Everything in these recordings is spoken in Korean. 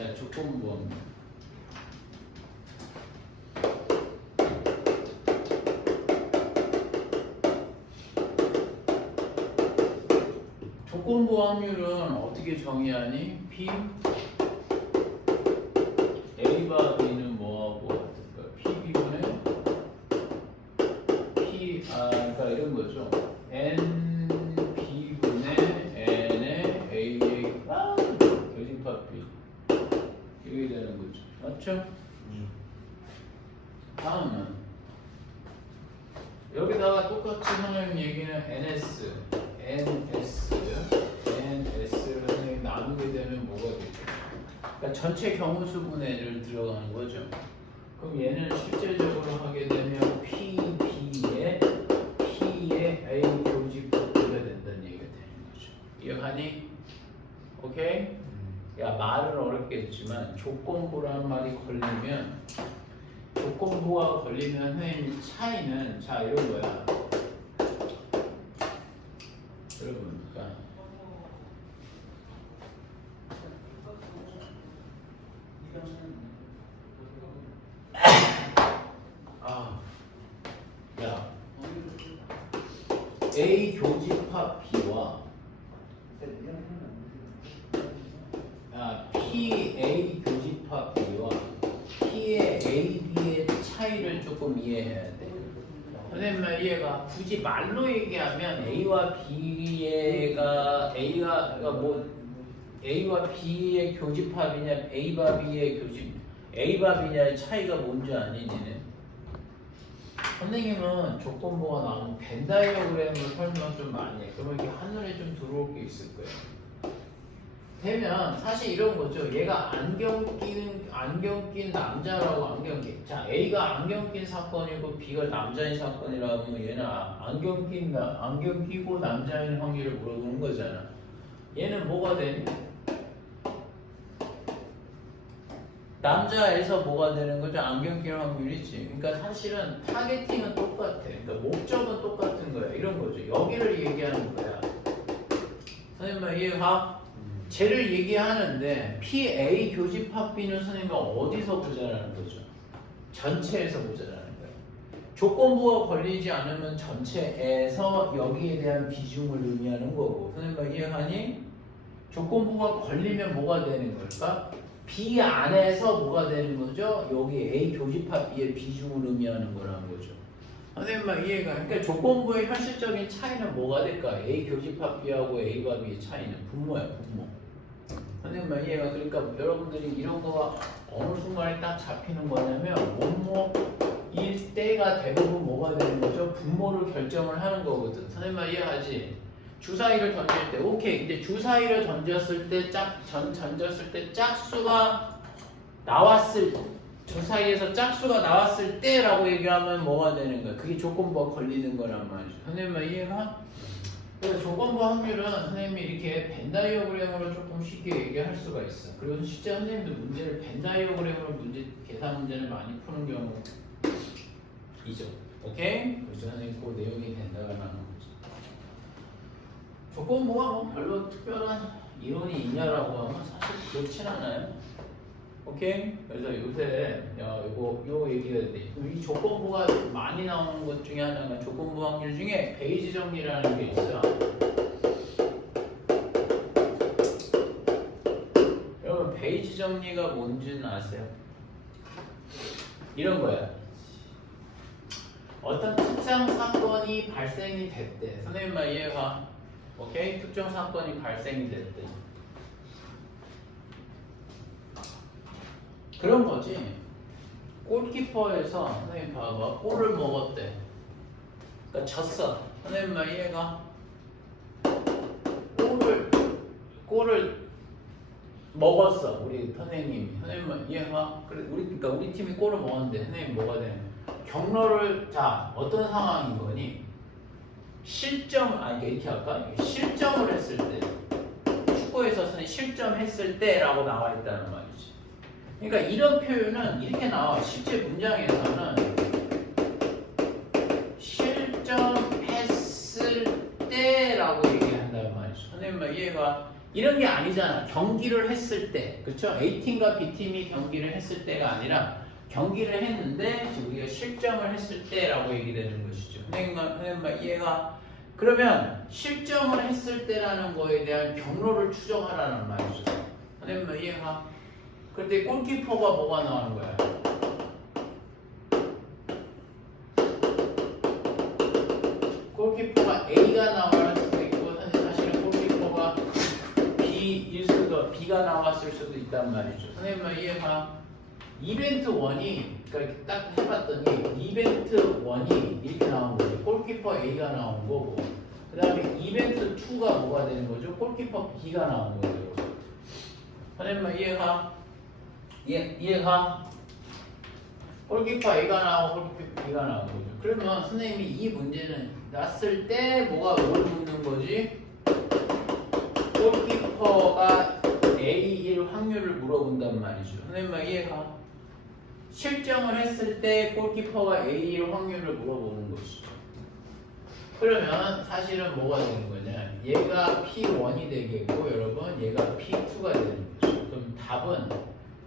야, 조건부 확률. 조건부 확률은 어떻게 정의하니? P A와 B는 뭐하고 같을까? PB분의 그러니까 이런 거죠. N B분의 N의 A가 교집합 B 이렇게 되는 거죠. 맞죠? 다음은 여기다가 똑같이 선생님 얘기는 NS를 선생님 나누게 되면 뭐가 되죠? 그러니까 전체 경우수분해를 들어가는 거죠. 그럼 얘는 실제적으로 하게 되면 P의 A 교집합비가 된다는 얘기가 되는 거죠. 이해가니? 오케이? 야, 말은 어렵겠지만 조건부란 말이 걸리면 조건부가 걸리면 선생님 차이는 자 이런 거야. 여러분, 그러니까 야, A 교집합 B와 PA 교집합 B와 P의 A, B의 차이를 조금 이해해야 돼. 선생님 말 이해가 굳이 말로 얘기하면 A와 B가 A와 B의 교집합이냐 A와 B냐의 차이가 뭔지 아니 니네? 선생님은 조건부가 나오면 벤 다이어그램을 설명 좀 많이 해. 그러면 이게 한눈에 좀 들어올 게 있을 거예요. 되면 사실 이런 거죠. 얘가 안경 낀 남자라고 안경 낀. 자, A가 안경 낀 사건이고 B가 남자인 사건이라고 하면 얘는 안경 끼고 남자인 확률을 물어보는 거잖아. 얘는 뭐가 되니? 남자에서 뭐가 되는 거죠? 안경 끼는 확률이지. 그러니까 사실은 타겟팅은 똑같아. 그러니까 목적은 똑같은 거야. 이런 거죠. 여기를 얘기하는 거야. 선생님 이해가? 쟤를 얘기하는데 PA 교집합 B는 선생님이 어디서 보자라는 거죠? 전체에서 보자라는 거예요. 조건부가 걸리지 않으면 전체에서 여기에 대한 비중을 의미하는 거고. 선생님 이해하니? 조건부가 걸리면 뭐가 되는 걸까? B 안에서 뭐가 되는 거죠? 여기 A 교집합 B의 비중을 의미하는 거라는 거죠. 선생님 이해가? 그러니까 조건부의 현실적인 차이는 뭐가 될까? A 교집합 B하고 A와 B의 차이는 분모야, 분모. 선생님 이해가? 그러니까 여러분들이 이런 거가 어느 순간에 딱 잡히는 거냐면 분모일 때가 대부분 뭐가 되는 거죠? 분모를 결정을 하는 거거든. 선생님 이해하지? 주사위를 던질 때 오케이. 근데 주사위를 던졌을 때 짝수가 나왔을 주사위에서 짝수가 나왔을 때라고 얘기하면 뭐가 되는 거야? 그게 조건부가 걸리는 거란 말이죠. 선생님 이해가? 그래서 조건부 확률은 선생님이 이렇게 벤 다이어그램으로 조금 쉽게 얘기할 수가 있어. 그리고 실제 선생님도 문제를 벤 다이어그램으로 계산 문제를 많이 푸는 경우이죠. 오케이? 그래서 선생님 그 내용이 된다는 거죠. 조건부가 뭐 별로 특별한 이론이 있냐라고 하면 사실 그렇진 않아요. 오케이? 그래서 요새 요 얘기가 돼. 이 조건부가 많이 나오는 것 중에 하나가 조건부 확률 중에 베이지 정리라는 게 있어. 여러분 베이지 정리가 뭔지는 아세요? 이런 거야. 어떤 특정 사건이 발생이 됐대. 선생님 말 이해가? 오케이? 특정 사건이 발생이 됐대. 그런 거지. 골키퍼에서 선생님 봐봐. 골을 먹었대. 그러니까 졌어. 선생님 말 이해가? 골을 먹었어. 우리 선생님이. 선생님 말 이해가? 그러니까 우리 팀이 골을 먹었는데 선생님 뭐가 되는 거야? 경로를 자 어떤 상황인 거니? 이렇게 할까? 실점을 했을 때 축구에서는 실점했을 때라고 나와 있다는 말이지. 그러니까 이런 표현은 이렇게 나와. 실제 문장에서는 실점했을 때라고 얘기한다는 말이죠. 선생님 말 이해가? 이런 게 아니잖아. 경기를 했을 때, 그쵸? A팀과 B팀이 경기를 했을 때가 아니라 경기를 했는데 지금 우리가 실점을 했을 때라고 얘기되는 것이죠. 선생님만 이해가? 그러면 실점을 했을 때라는 거에 대한 경로를 추정하라는 말이죠. 선생님만 이해가? 그런데 골키퍼가 뭐가 나오는 거야? 골키퍼가 A가 나올 수도 있고 사실은 골키퍼가 B가 나왔을 수도 있단 말이죠. 선생님만 이해가? 이벤트 1이 그러니까 딱 해봤더니 이벤트 1이 이렇게 나온 거죠. 골키퍼 A가 나온 거고 그 다음에 이벤트 2가 뭐가 되는 거죠? 골키퍼 B가 나온 거죠. 선생님만 이해가? 이해가? 골키퍼 A가 나오고 골키퍼 B가 나온 거죠. 그러면 선생님이 이 문제는 났을 때 뭐가 뭘 묻는 거지? 골키퍼가 A일 확률을 물어본단 말이죠. 선생님만 이해가? 실점을 했을 때 골키퍼가 A일 확률을 물어보는 것이죠. 그러면 사실은 뭐가 되는 거냐? 얘가 P1이 되겠고 여러분 얘가 P2가 되는 거죠. 그럼 답은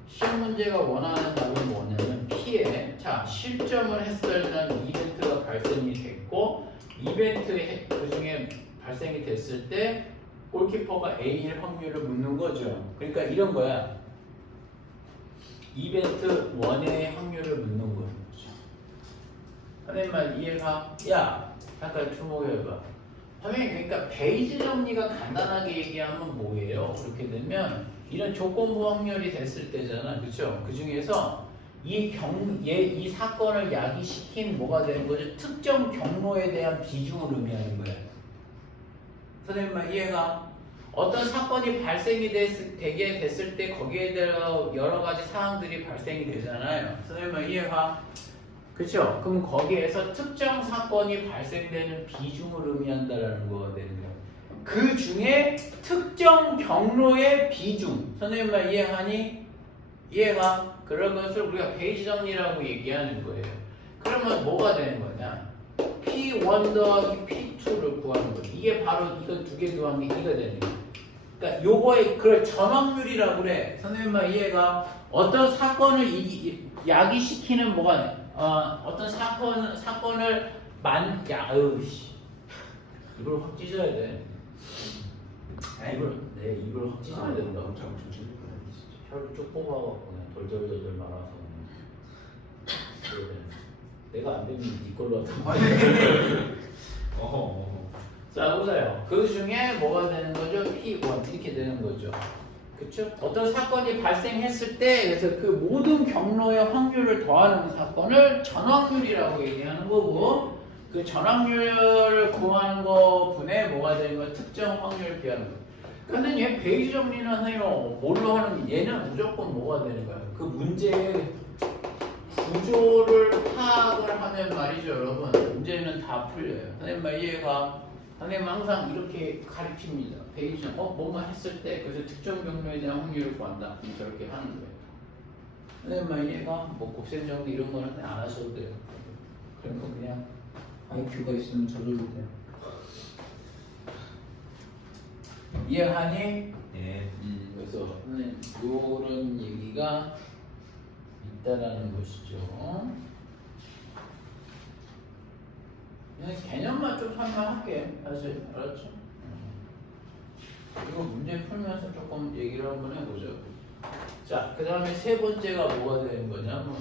시험 문제가 원하는 답은 뭐냐면 P에 자 실점을 했을 때 이벤트가 발생이 됐고 이벤트 그 중에 발생이 됐을 때 골키퍼가 A일 확률을 묻는 거죠. 그러니까 이런 거야. 이벤트 1의 확률을 묻는 거죠. 선생님 이해가? 야 잠깐 주목해봐. 선생님 그러니까 베이지 정리가 간단하게 얘기하면 뭐예요? 그렇게 되면 이런 조건부 확률이 됐을 때잖아. 그렇죠? 그 중에서 이 사건을 야기시킨 뭐가 되는 거죠? 특정 경로에 대한 비중을 의미하는 거예요. 선생님 이해가? 어떤 사건이 발생이 되게 됐을 때 거기에 대한 여러 가지 사항들이 발생이 되잖아요. 선생님 이해가? 그렇죠? 그럼 거기에서 특정 사건이 발생되는 비중을 의미한다라는 거가 되는 거예요. 그 중에 특정 경로의 비중. 선생님만 이해하니? 이해가? 그런 것을 우리가 베이지 정리라고 얘기하는 거예요. 그러면 뭐가 되는 거냐? P1 더하기 P2를 구하는 거예요. 이게 바로 이거 두 개 더한 게 이거 되는 거예요. 그러니까 요거의 그걸 전확률이라고 그래. 선생님만 이해가? 어떤 사건을 야기시키는 뭐가 어떤 사건을 이걸 확 찢어야 돼. 이걸 확 찢어야 된다. 혀를 쭉 뽑아갖고 그냥 돌돌돌돌 말아서 내가 안 되면 네 걸로 하자. 자 보세요. 그 중에 뭐가 되는 거죠? P1 이렇게 되는 거죠. 그쵸? 어떤 사건이 발생했을 때 그래서 그 모든 경로의 확률을 더하는 사건을 전확률이라고 얘기하는 거고 그 전확률을 구하는 거 분에 뭐가 되는 거 특정 확률을 비하는 거. 근데 얘 베이지 정리는 선생님 뭘로 하는 게 얘는 무조건 뭐가 되는 거야? 그 문제의 구조를 파악을 하면 말이죠 여러분 문제는 다 풀려요. 선생님 말 이해가? 선생님 항상 이렇게 가르칩니다. 베이지 뭐만 했을 때 그래서 특정 경로에 대한 확률을 구한다. 저렇게 하는 거예요. 선생님 말 이해가? 뭐 곱셈 정리 이런 거는 안 하셔도 돼요. 그런 거 그냥 IQ가 있으면 저절로 돼요. 이해하니? 네. 그래서 선생님 요런 얘기가 있다라는 것이죠. 그냥 개념만 좀 설명할게. 사실 알았죠? 이거 문제 풀면서 조금 얘기를 한번 해보죠. 자, 그 다음에 세 번째가 뭐가 되는 거냐면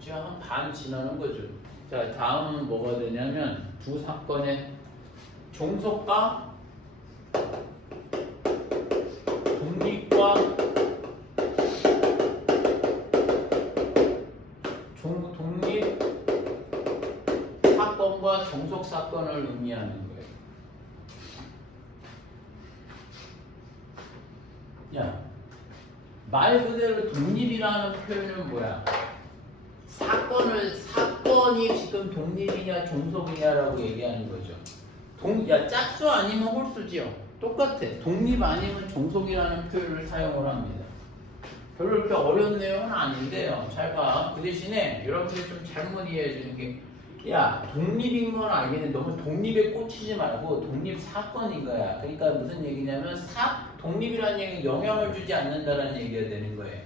지금 한 반 지나는 거죠. 자, 다음은 뭐가 되냐면 두 사건의 종속과 독립과 독립 사건과 종속 사건을 의미하는 거예요. 야, 말 그대로 독립이라는 표현은 뭐야? 사건이 지금 독립이냐 종속이냐라고 얘기하는 거죠. 짝수 아니면 홀수지요. 똑같아. 독립 아니면 종속이라는 표현을 사용을 합니다. 별로 그렇게 어려운 내용은 아닌데요. 잘 봐. 그 대신에 여러분들이 좀 잘못 이해해 주는 게 독립인 건 알겠는데 너무 독립에 꽂히지 말고 독립 사건인 거야. 그러니까 무슨 얘기냐면 독립이라는 얘기는 영향을 주지 않는다라는 얘기가 되는 거예요.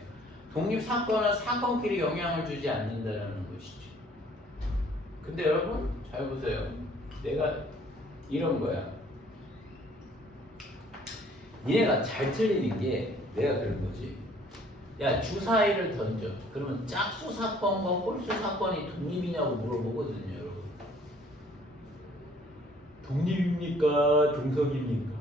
독립 사건은 사건끼리 영향을 주지 않는다라는 것이죠. 근데 여러분 잘 보세요. 내가 이런 거야. 얘네가 잘 틀리는 게 내가 그런 거지. 야, 주사위를 던져. 그러면 짝수 사건과 홀수 사건이 독립이냐고 물어보거든요, 여러분. 독립입니까? 종속입니까?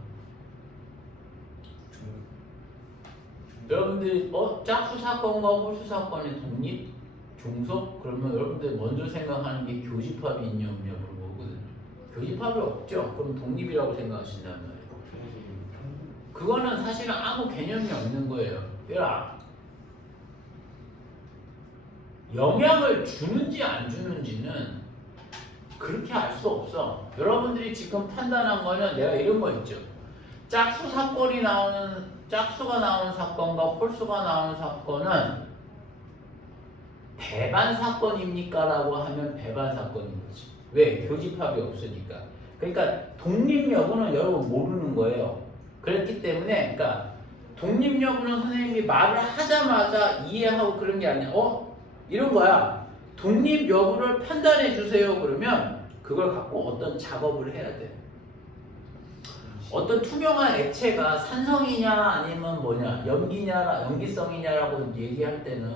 여러분들이 짝수 사건과 홀수 사건의 독립? 종속? 그러면 여러분들 먼저 생각하는 게 교집합이 있냐 없냐 물어보거든요. 교집합이 없죠? 그럼 독립이라고 생각하신단 말이에요. 그거는 사실은 아무 개념이 없는 거예요. 야, 영향을 주는지 안 주는지는 그렇게 알 수 없어. 여러분들이 지금 판단한 거는 내가 이런 거 있죠. 짝수가 나오는 사건과 홀수가 나오는 사건은 배반 사건입니까? 라고 하면 배반 사건인 거지. 왜? 교집합이 없으니까. 그러니까 독립 여부는 여러분 모르는 거예요. 그렇기 때문에, 그러니까 독립 여부는 선생님이 말을 하자마자 이해하고 그런 게 아니야. 이런 거야. 독립 여부를 판단해 주세요. 그러면 그걸 갖고 어떤 작업을 해야 돼. 어떤 투명한 액체가 산성이냐 아니면 뭐냐, 염기성이냐라고 얘기할 때는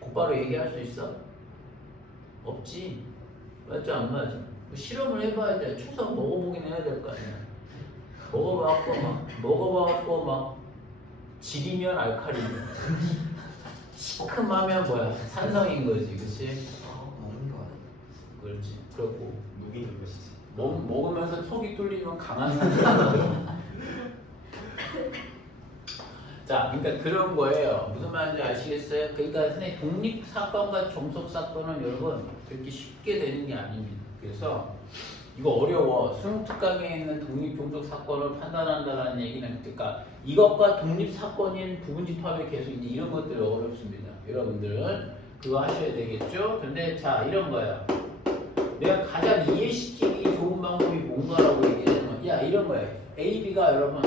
곧바로 얘기할 수 있어? 없지. 맞죠? 안 맞아? 실험을 해봐야 돼. 초성 먹어보긴 해야 될 거 아니야. 먹어봐갖고 막 질이면 알칼리면 시큼하면 뭐야? 산성인 거지, 그치? 그렇지. 그렇고 먹으면서 속이 뚫리면 강한 산성. 자, 그러니까 그런 거예요. 무슨 말인지 아시겠어요? 그러니까 선생님 독립 사건과 종속 사건은 여러분 그렇게 쉽게 되는 게 아닙니다. 그래서 이거 어려워. 수능 특강에 있는 독립 종속 사건을 판단한다는 얘기는, 그러니까 이것과 독립 사건인 부분집합의 계수 이제 이런 것들이 어렵습니다. 여러분들은 그거 하셔야 되겠죠? 근데 자, 이런 거야. 내가 가장 이해시키기 좋은 방법이 뭔가라고 얘기하면, 야, 이런 거야. A, B가 여러분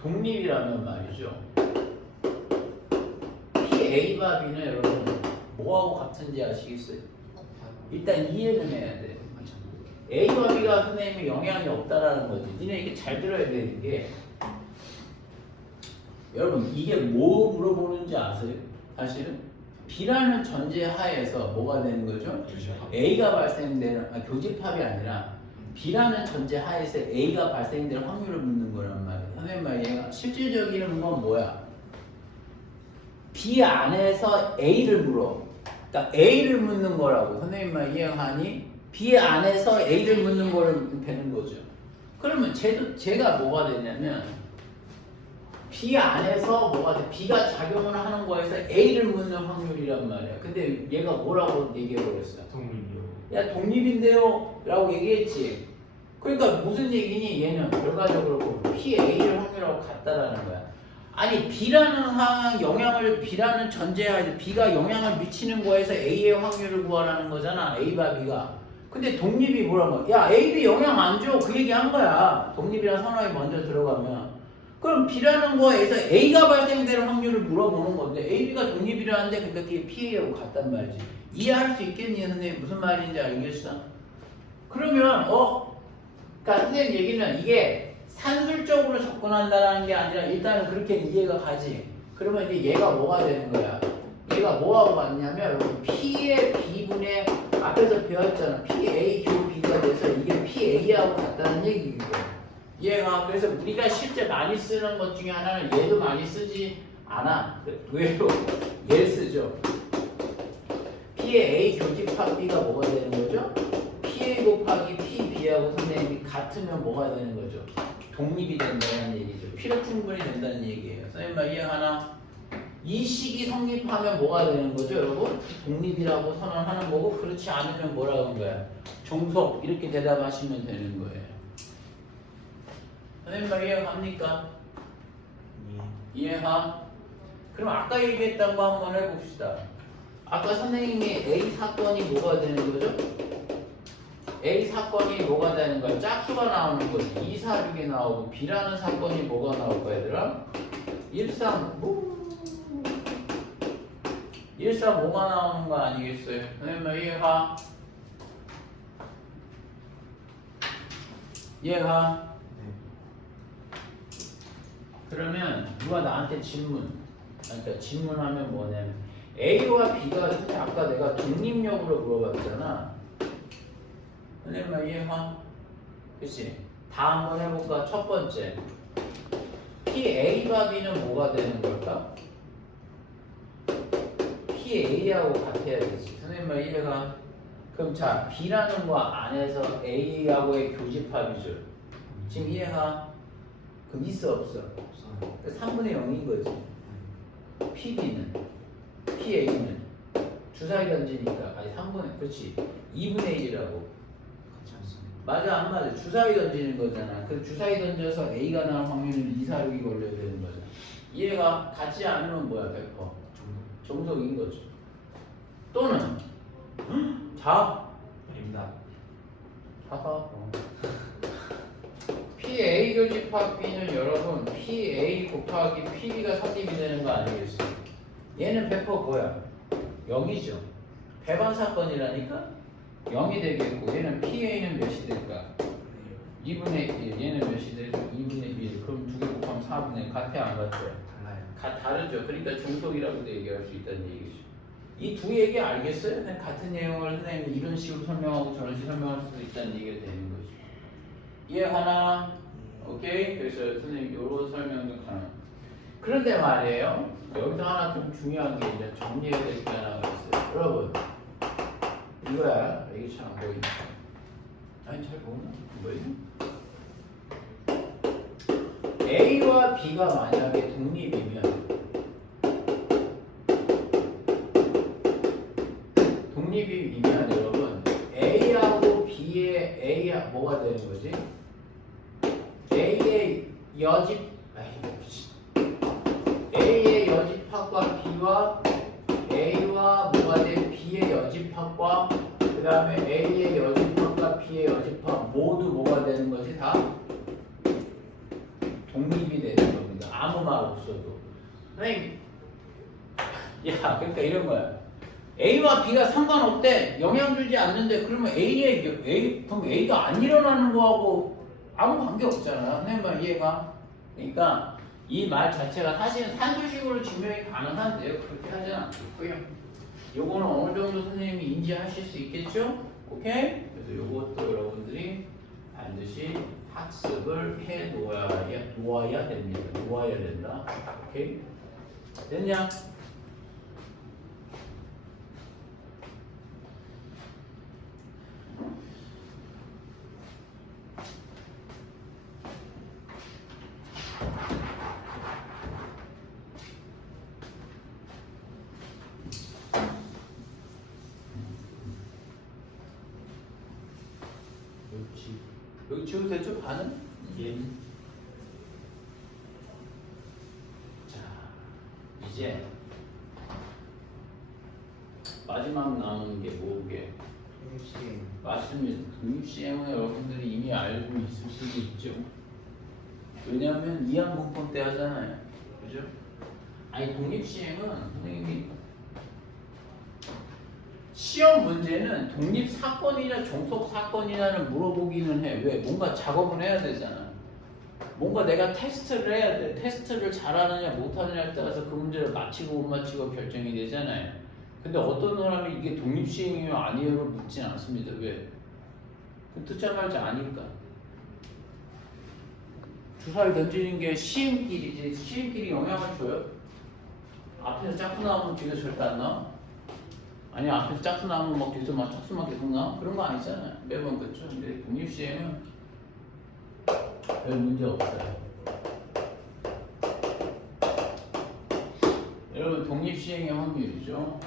독립이라면 말이죠. PA와 B는 여러분 뭐하고 같은지 아시겠어요? 일단 이해는 해야 돼. A와 B가 선생님이 영향이 없다라는 거지. 니네 이게 잘 들어야 되는 게, 여러분 이게 뭐 물어보는지 아세요? 사실은 B라는 전제 하에서 뭐가 되는 거죠? A가 발생되는, 교집합이 아니라 B라는 전제 하에서 A가 발생될 확률을 묻는 거란 말이에요. 선생님 말이에요. 실질적인 건 뭐야? B 안에서 A를 물어. 그러니까 A를 묻는 거라고. 선생님 말 이해하니? B 안에서 A를 묻는 거를 되는 거죠. 그러면 제가 뭐가 되냐면 B 안에서 뭐가 돼? B가 작용을 하는 거에서 A를 묻는 확률이란 말이야. 근데 얘가 뭐라고 얘기해버렸어? 독립이요. 야, 독립인데요? 라고 얘기했지. 그러니까 무슨 얘기니? 얘는 결과적으로 PA를 확률하고 같다라는 거야. 아니, B라는 영향을, B라는 전제하에 B가 영향을 미치는 거에서 A의 확률을 구하라는 거잖아. A와 B가. 근데 독립이 뭐라고? 야, A, B 영향 안 줘. 그 얘기 한 거야. 독립이라는 선언이 먼저 들어가면. 그럼 B라는 거에서 A가 발생되는 확률을 물어보는 건데, A, B가 독립이라는데, 그러니까 그게 PA하고 같단 말이지. 이해할 수 있겠니, 선생님? 무슨 말인지 알겠어? 그러면, 그러니까 선생님 얘기는 이게 산술적으로 접근한다는 게 아니라 일단은 그렇게 이해가 가지. 그러면 이제 얘가 뭐가 되는 거야? 얘가 뭐하고 같냐면, 여러분, P의 B분의 앞에서 배웠잖아. PA 교 B가 돼서 이게 PA하고 같다는 얘기고. 얘가 그래서 우리가 실제 많이 쓰는 것 중에 하나는 얘도 많이 쓰지 않아. 의외로 얘 쓰죠. PA 교집합 B가 뭐가 되는 거죠? PA 곱하기 PB하고 선생님이 같으면 뭐가 되는 거죠? 독립이 된다는 얘기죠. 필요 충분히 된다는 얘기예요. 선생님 말 이해하나? 이 식이 성립하면 뭐가 되는 거죠, 여러분? 독립이라고 선언하는 거고, 그렇지 않으면 뭐라고 하는 거야? 종속, 이렇게 대답하시면 되는 거예요. 선생님 말 이해갑니까? 이해하? 그럼 아까 얘기했던 거 한번 해봅시다. 아까 선생님이 A 사건이 뭐가 되는 거죠? A 사건이 뭐가 되는 거야? 짝수가 나오는 거지. 2, 4, 6이 나오고 B라는 사건이 뭐가 나올 거야 얘들아? 1, 3, 1, 3, 5가 나오는 거 아니겠어요? 선생님 이해가? 이해가? 그러면 누가 나한테 그러니까 질문하면 뭐냐면 A와 B가 아까 내가 독립력으로 물어봤잖아. 선생님 이해가? 그치? 다 한번 해볼까? 첫 번째 PA와 B는 뭐가 되는 걸까? PA하고 같아야 되지. 선생님 이해가? 그럼 자 B라는 거 안에서 A하고의 교집합이죠. 지금 이해가? 그럼 있어 없어? 3분의 0인 거지. PB는 PA는 주사위 던지니까 아니 3분의 그렇지 2분의 1이라고 맞아 안 맞아? 주사위 던지는 거잖아. 그 주사위 던져서 A가 나올 확률은 2, 4, 6이 걸려야 되는 거잖아. 이해가? 같지 않으면 뭐야 100%? 종속인 거죠. 또는 자 아닙니다. 봐봐 PA 교집합 B는 여러분 PA 곱하기 PB가 삽입이 되는 거 아니겠어요? 얘는 100% 뭐야? 0이죠. 배반 사건이라니까 0이 되겠고 얘는 PA는 몇이 될까? 2분의 1 얘는 몇이 되죠? 2분의 1 그럼 두 개 곱하면 4분의 1 같아 안 같아요? 달라요. 다르죠. 그러니까 종속이라고도 얘기할 수 있다는 얘기죠. 이 두 얘기 알겠어요? 그냥 같은 내용을 선생님이 이런 식으로 설명하고 저런 식으로 설명할 수도 있다는 얘기가 되는 거죠. 이해하나? 오케이? 그래서 선생님 이런 설명도 가능. 그런데 말이에요. 여기서 하나 좀 중요한 게 이제 정리해야 될 게 하나가 있어요. 여러분 이거야. 이게 잘 안 보이네. 아니 잘 보이나? 뭐예요? A와 B가 만약에 독립이면 여러분 A하고 B의 A가 뭐가 되는 거지? A의 A의 여집합과 B와 A와 뭐가 돼? B의 여집합과 그 다음에 A의 여집합과 B의 여집합 모두 뭐가 되는 거지? 다 독립이 되는 겁니다. 아무 말 없어도. 선생님, 야, 그러니까 이런 거야. A와 B가 상관없대. 영향 주지 않는데 그러면 그럼 A가 안 일어나는 거하고 아무 관계 없잖아. 선생님 이해가? 그러니까 이 말 자체가 사실은 산수식으로 증명이 가능한데요. 그렇게 하지는 않겠고요. 요거는 어느 정도 선생님이 인지하실 수 있겠죠? 오케이? 그래서 요것도 여러분들이 반드시 학습을 해 놓아야 됩니다. 놓아야 된다. 오케이? 됐냐? 여기 지금 대충 반은? 예. 자, 이제 마지막 남은 게 뭐게? 독립시행. 맞습니다. 독립시행은 여러분들이 이미 알고 있을 수도 있죠. 왜냐하면 2학 문법 때 하잖아요. 그죠? 아니 독립시행은 선생님이 시험 문제는 독립 사건이냐 종속 사건이냐를 물어보기는 해. 왜? 뭔가 작업을 해야 되잖아. 뭔가 내가 테스트를 해야 돼. 테스트를 잘하느냐 못하느냐에 따라서 그 문제를 맞히고 못 맞히고 결정이 되잖아요. 근데 어떤 사람이 이게 독립시행이요 아니요를 묻진 않습니다. 왜? 듣자마자 아니까. 주사위 던지는 게 시행끼리지. 시행끼리 영향을 줘요? 앞에서 짝수 나오면 뒤에서 절대 안 나와? 아니 앞에서 짝수 나오면 막 뒤에서 막 짝수만 계속 나와? 그런 거 아니잖아요. 매번 그렇죠. 근데 독립시행은 별 문제 없어요. 여러분 독립시행의 확률이죠.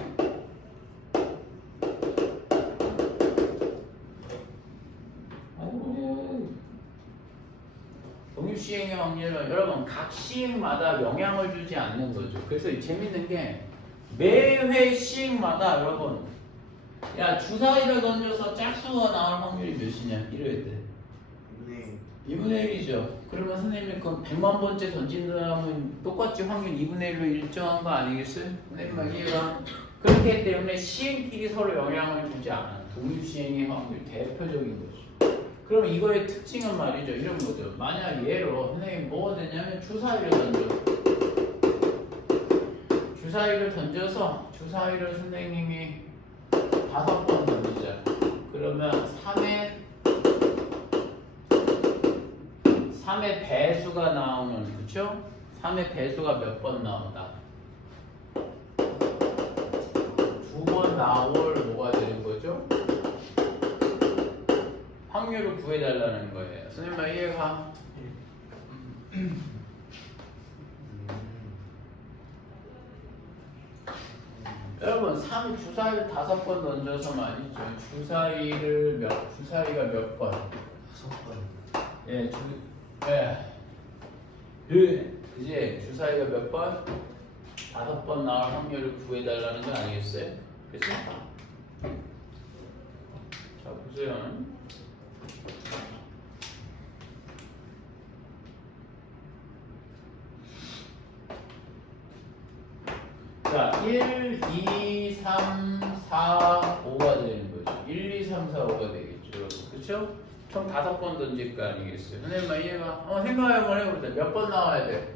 독립시행의 확률은 여러분 각 시행마다 영향을 주지 않는 거죠. 그래서 재밌는 게 매회 시행마다 여러분 야 주사위를 던져서 짝수가 나올 확률이 몇이냐? 이래야 돼. 2분의 1이죠. 그러면 선생님이 그건 100만 번째 던진다면 똑같이 확률 2분의 1로 일정한 거 아니겠어요? 선생님 이해가? 그렇기 때문에 시행끼리 서로 영향을 주지 않아. 독립시행의 확률 대표적인 거죠. 그럼 이거의 특징은 말이죠. 이런 거죠. 만약 예로 선생님 뭐가 되냐면 주사위를 던져서 주사위를 선생님이 5번 던지자. 그러면 3의 배수가 나오는, 그쵸? 3의 배수가 몇 번 나온다? 2번 나올 뭐가 되는 거죠? 확률을 구해달라는 거예요. 선생님 이해가? 여러분 주사위를 5번 던져서 말이죠. 주사위가 몇 번? 5번. 예, 그지? 주사위가 몇 번? 5번 나올 확률을 구해달라는 거 아니겠어요? 그치? 자, 보세요. 자, 1, 2, 3, 4, 5가 되는 거죠. 1, 2, 3, 4, 5가 되겠죠. 그쵸? 총 5번 던질 거 아니겠어요? 선생님 이해가? 생각 한번 해보자. 몇 번 나와야 돼?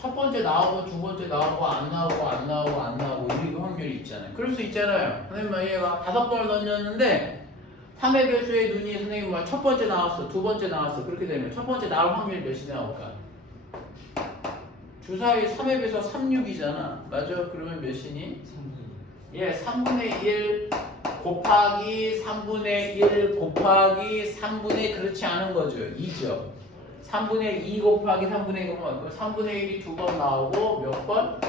첫 번째 나오고 두 번째 나오고 안 나오고 이렇게 확률이 있잖아요. 그럴 수 있잖아요. 선생님 이해가? 5번을 던졌는데 3의 배수의 눈이 선생님 뭐야? 첫 번째 나왔어, 두 번째 나왔어. 그렇게 되면 첫 번째 나올 확률이 몇이 나올까? 주사위 3의 배수가 3, 6이잖아. 맞아? 그러면 몇이니? 3분의 1 곱하기 3분의 1 곱하기 3분의 그렇지 않은 거죠. 2죠. 3분의 2 곱하기 3분의 1은 3분의 1이 2번 나오고 몇 번?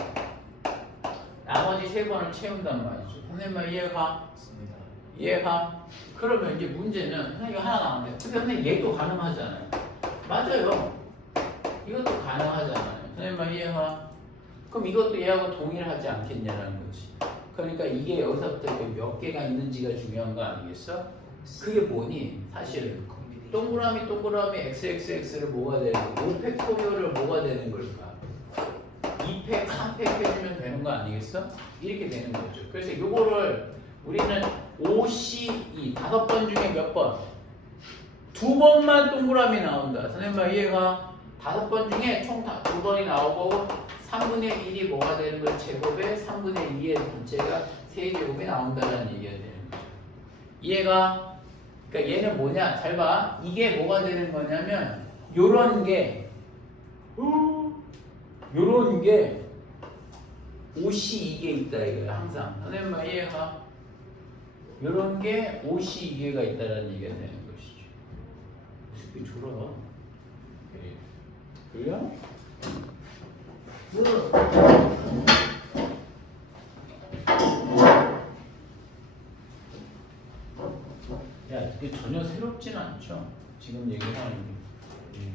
나머지 3번을 채운단 말이죠. 선생님 이해가? 이해가? 그러면 이제 문제는 선생님 하나 나왔는데 근데 선생님 얘도 가능하잖아요. 맞아요. 이것도 가능하잖아요. 선생님 이해가? 그럼 이것도 얘하고 동일하지 않겠냐라는 거지. 그러니까 이게 여기서부터 몇 개가 있는지가 중요한 거 아니겠어? 그게 뭐니? 사실은 동그라미 XXX를 뭐가 되는 거야? 5팩토리얼을 뭐가 되는 걸까? 2팩, 3팩 해주면 되는 거 아니겠어? 이렇게 되는 거죠. 그래서 요거를 우리는 OCE 5번 중에 몇 번? 2번만 동그라미 나온다. 선생님 이해가? 5번 중에 총 2번이 나오고 3분의 1이 뭐가 되는 걸 제곱에 3분의 2의 전체가 세제곱이 나온다는 얘기가 되는 거죠. 이해가? 그러니까 얘는 뭐냐? 잘 봐. 이게 뭐가 되는 거냐면 요런 게 옷이 이게 있다 이거야 항상. 선생님 이해가? 요런 게 옷이 이게가 있다라는 얘기가 되는 것이죠. 어떻게 졸아? 그래요? 야, 이게 전혀 새롭진 않죠. 지금 얘기하는 게.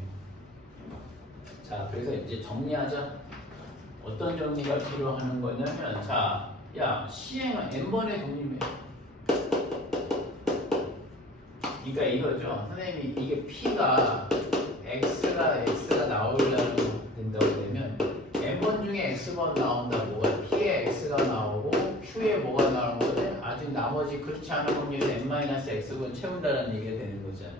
자, 그래서 이제 정리하자. 어떤 정리가 필요하는 거냐면, 자, 야, 시행은 n번의 독립이에요. 그러니까 이거죠. 선생님이 이게 P가 X가 나오려고 된다고 되면 n번 중에 X번 나온다. 뭐가 P에 X가 나오고 Q에 뭐가 나오는 거지? 아직 나머지 그렇지 않은 확률은 n-X번 채운다는 얘기가 되는 거잖아요.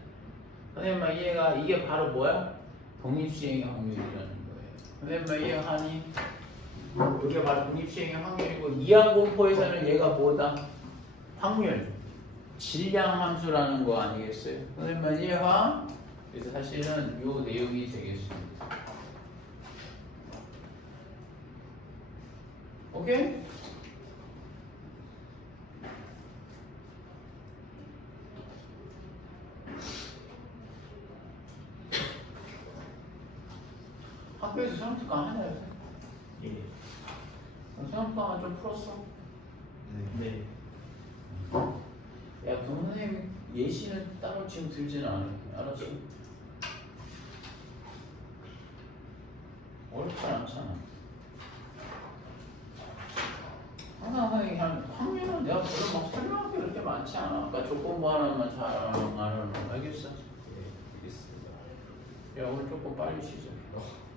선생님 이해가? 이게 바로 뭐야? 독립시행의 확률이라는 거예요. 선생님 이해하니? 이게 바로 독립시행의 확률이고 이항공포에서는 얘가 뭐다? 확률, 질량 함수라는 거 아니겠어요? 선생님 이해가? 그래서 사실은 요 내용이 되겠습니다. 오케이? 학교에서 수험특강 하나요? 예. 수험특강은 좀 풀었어? 네. 야, 그럼 선생님 예시는 따로 지금 들지는 않을게. 알았어? 어렵지 않잖아. 항상 선생님이 한 확률은 내가 별로 막 설명할 게 그렇게 많지 않아. 그러니까 조건부 하나만 잘 알아놓으면 알겠어? 예, 알겠습니다. 야 오늘 조금 빨리 쉬자.